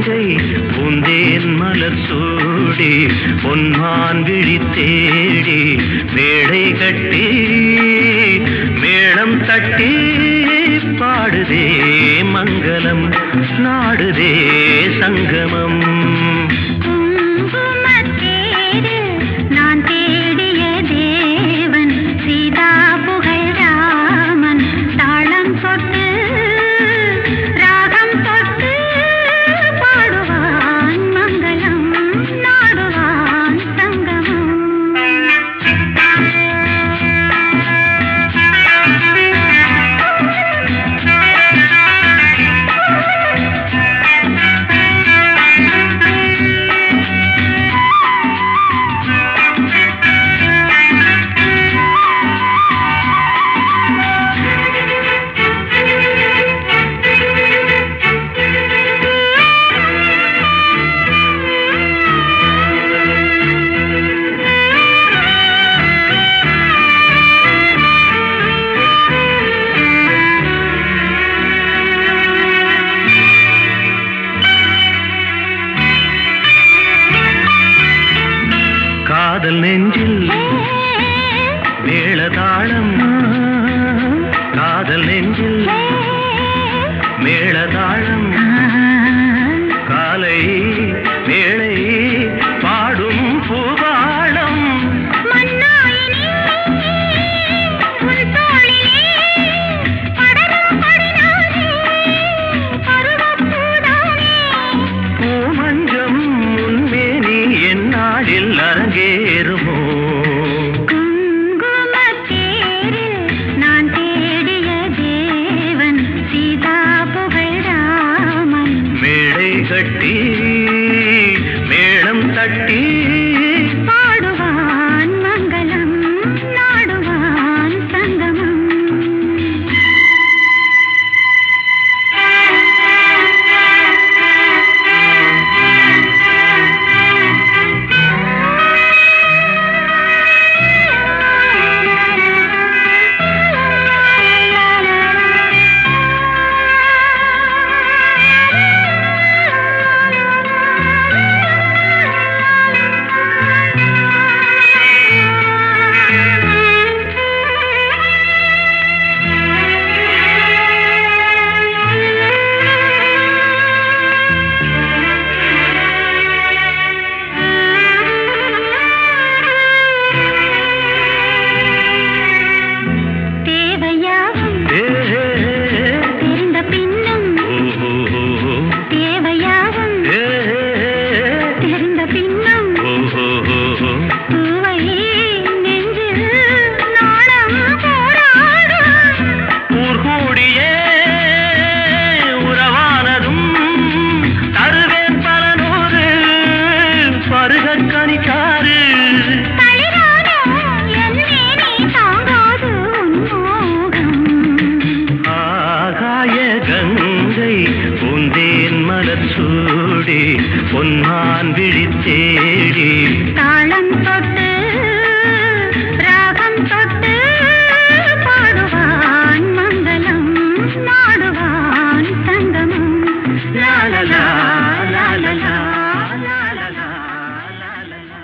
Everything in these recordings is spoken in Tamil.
கங்கை பூந்தேன் மலர் சூடி பொன்மான் விழி தேடி மேடை கட்டி மேளம் தட்டி பாடுதே மங்களம் நாடுதே சங்கமம். காதல் நெஞ்சில் மேளதாளம் காதல் நெஞ்சில் மேளதாளம் காலை வேளை பாடும் பூபாளம் பூமஞ்சம் முன்மேனி என்னாளில் அரங்கேறுமோ கட்டி மேளம் தட்டி பாடுவான் மங்களம் நாடுவான் சங்கமம். பொன்மான் விழி தேடி தாளம் தொட்டு ராகம் தொட்டு பாடுவான் மங்களம் நாடுவான் சங்கமம். லாலலா லாலலா லாலலா லாலலா.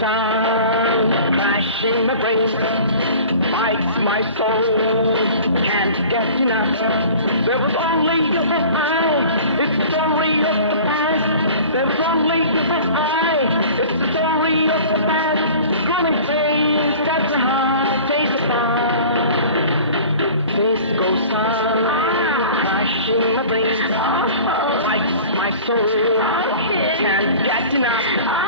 sound crashing my brain, bites my soul, can't get enough. There was only you and I, it's the story of the past. There was only you and I, it's the story of the past. Drumming things that the heart takes apart. Disco sound crashing my brain, bites my soul, can't get enough.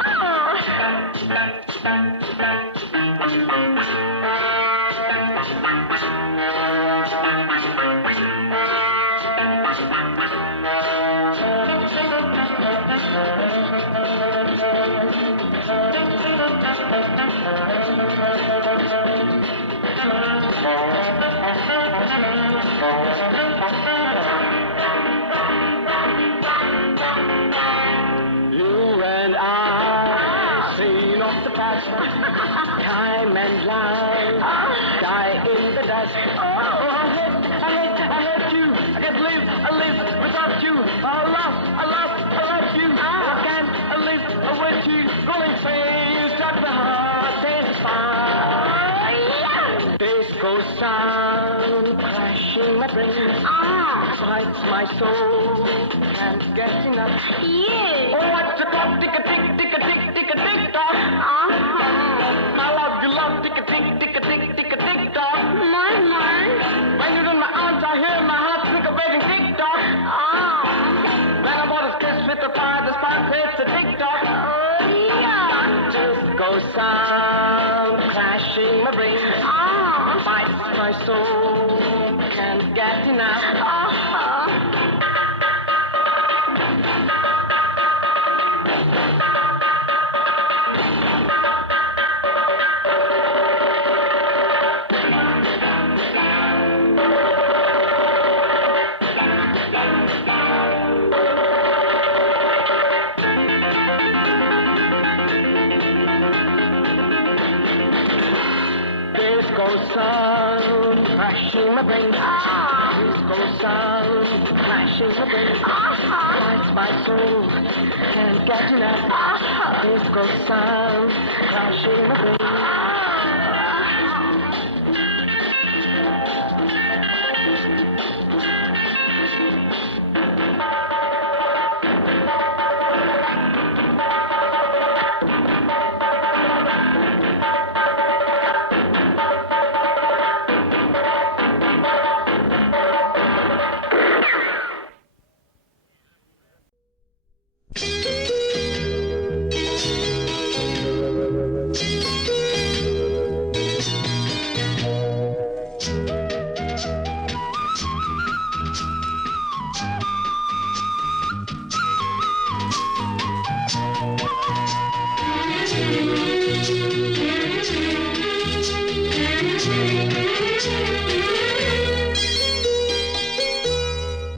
You and I, seen off the past. crashing my brain. Bites my soul, can't get enough. Yes. Oh, what's the clock? Tick a tick, tick a tick, tick a tick tock. I love you, love, tick a tick, tick a tick, tick a tick tock. My. When you're in my arms, I hear my heart tick a waiting tick tock. When I want to kiss with the fire, the spark creates a tick tock. Yeah. Just go sound, crashing my brain. Bites my soul, can't get enough. Sound, crashing my brain. Disco sound, crashing my brain. Bites my soul, can't get enough. Disco sound, crashing my brain.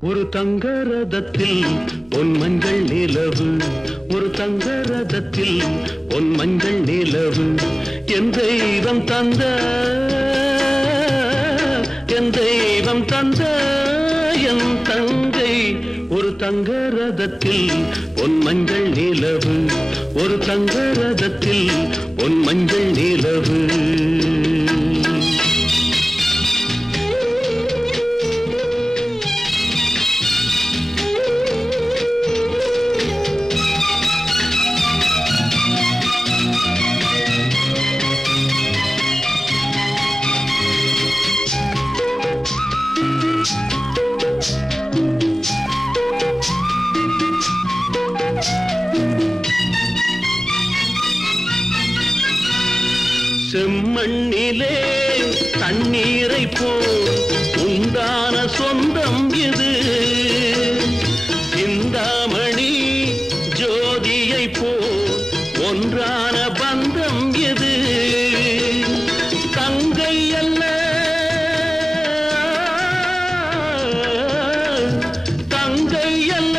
ஒரு தங்க ரதத்தில் பொன் மஞ்சள் நிலவு, ஒரு தங்க ரதத்தில் பொன் மஞ்சள் நிலவு, என் தெய்வம் தந்த என் தெய்வம் தந்த என் தங்கை. ஒரு தங்க ரதத்தில் பொன் மஞ்சள் நிலவு, ஒரு தங்க ரதத்தில் பொன் மஞ்சள் நிலவு. செம்மண்ணிலே தண்ணீரை போல் உண்டான சொந்தம் இது, சிந்தாமணி ஜோதியை போல் ஒன்றான பந்தம் இது. தங்கை அல்ல தங்கை அல்ல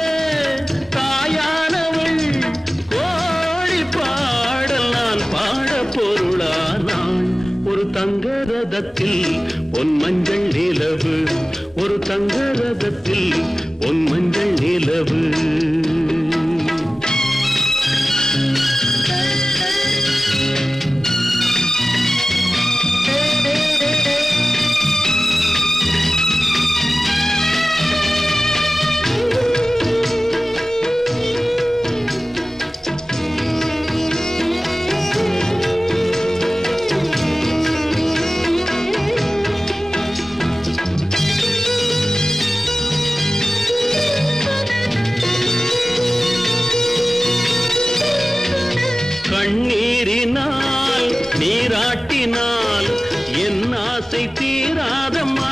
தாயானவள், கோழி பாடல் நான் பாட பொருளானாள். ஒரு தங்க ரதத்தில் பொன் மஞ்சள் நிலவு, ஒரு தங்க ரதத்தில் பொன் மஞ்சள் நிலவு. கண்ணீரினால் நீராட்டினால் என் ஆசை தீராதம்மா,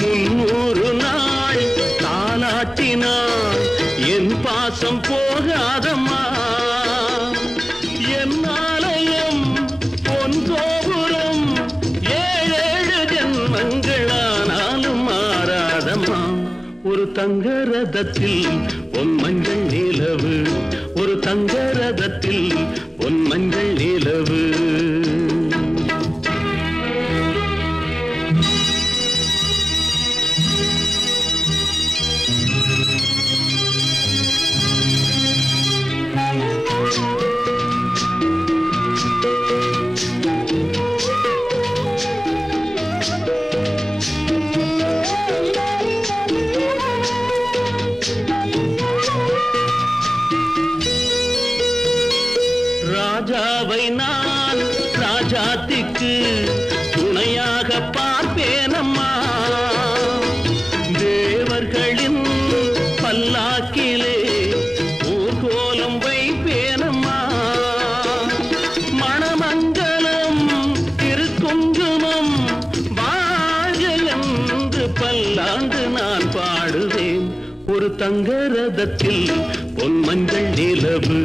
300 நாள் தாலாட்டினால் என் பாசம் போகாதம்மா. என் ஆலயம் பொன் கோபுரம் 7 ஜென்மங்களானாலும் மாறாதம்மா. ஒரு தங்க ரதத்தில் பொன் மஞ்சள் நிலவு, ஒரு தங்க ரதத்தில் பொன் மஞ்சள் நிலவு. ரோஜாவை நான் ராஜாத்திக்கு துணையாக பார்ப்பேனம்மா. தேவர்களின் பல்லாக்கிலே ஊர்கோலம் வைப்பேனம்மா. மணமங்கலம் திருக்குங்குமம் வாழ்க என்று பல்லாண்டு நான் பாடுவேன். ஒரு தங்க ரதத்தில் பொன் மஞ்சள் நிலவு,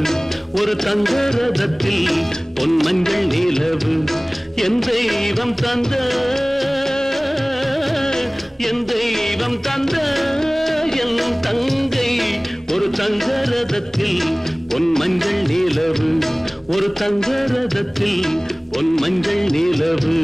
ஒரு தங்க ரதத்தில் பொன் மஞ்சள் நிலவு. என் தெய்வம் தந்த, என் தெய்வம் தந்த என் தங்கை. ஒரு தங்க ரதத்தில் பொன் மஞ்சள் நிலவு, ஒரு தங்க ரதத்தில் பொன் மஞ்சள் நிலவு.